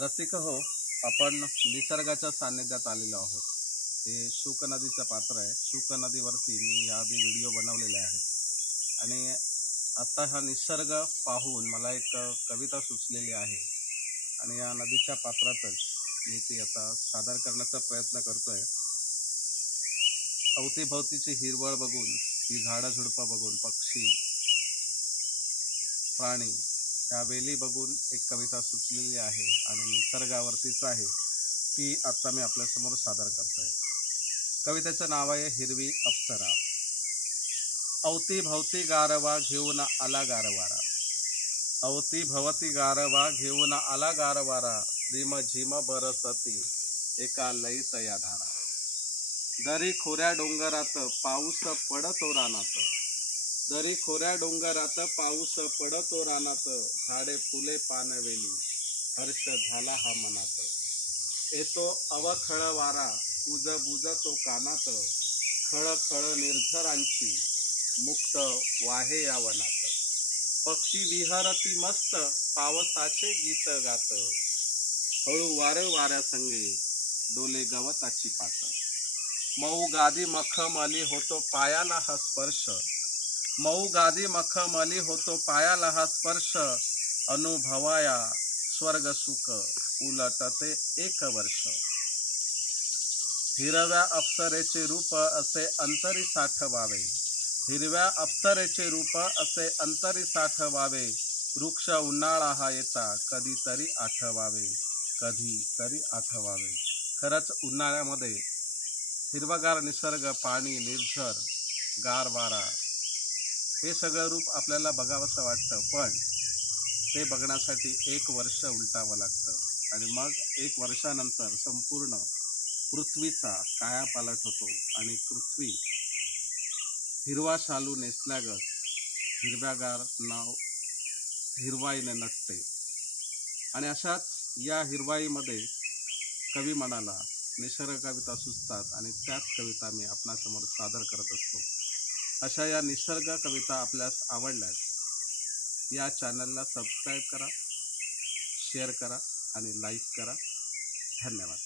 रसिक हो, आपण निसर्गाच्या सान्निध्यात आलेलो आहोत। हे शुक नदीचं पात्र आहे। शुक नदीवरती मी याआधी व्हिडिओ बनवलेले आहेत आणि आता हा निसर्ग पाहून मला एक कविता सुचलेली आहे आणि या नदीच्या पात्रातच मी ती आता सादर करण्याचा प्रयत्न करतोय। अवतीभवतीची हिरवळ बघून, ही झाडझुडपं बघून, पक्षी, प्राणी, त्या वेली बघून एक कविता सुचलेली आहे आणि निसर्गावरतीच आहे, ती आता मी आपल्यासमोर सादर करतोय। कवितेचं नाव आहे हिरवी अप्सरा। अवतीभवती गारवा घेऊन आला गारवारा, अवतीभवती गारवा घेऊन आला गारवारा, रिम झिम बरसती एका लयीत या धारा। दरी खोऱ्या डोंगरात पाऊस पडतो रानात, दरी खोऱ्या डोंगरात पाऊस पडतो रानात, झाडे फुले पानवेली हर्ष झाला हा मनात। येतो अवखळ वारा कुज बुजतो कानात, खळ खळ निर्झरांची मुक्त वाहे या वनात। पक्षी विहरती मस्त पावसाचे गीत गात, हळू वार वाऱ्यासंगे डोले गवताची पात। मऊ गादी मखमली होतो पायाला हा स्पर्श, मऊ गादी मखमली होतो पायाला हा स्पर्श, अनुभवाया स्वर्ग सुख उलटते एक वर्ष। हिरव्या अप्सरेचे रूप असे अंतरी साठवावे, हिरव्या अप्सरेचे रूप असे अंतरी साठवावे, वृक्ष उन्हाळा हा येता कधीतरी आठवावे, कधीतरी आठवावे। खरंच उन्हाळ्यामध्ये हिरवागार निसर्ग, पाणी, निर्झर, गार वारा, हे सगळं रूप आपल्याला बघावंसं वाटतं, पण ते बघण्यासाठी 1 वर्ष उलटावं लागतं आणि मग 1 वर्षानंतर संपूर्ण पृथ्वीचा कायापालट होतो आणि पृथ्वी हिरवा शालू नेसल्यागत हिरव्यागार हिरवाईने नटते। आणि अशाच या हिरवाईमध्ये कवी म्हणाला निसर्ग कविता सुचतात आणि त्याच कविता मी आपणासमोर सादर करत असतो। अशा या निसर्ग कविता आपल्यास आवडल्यास या चॅनलला सबस्क्राईब करा, शेअर करा आणि लाईक करा। धन्यवाद।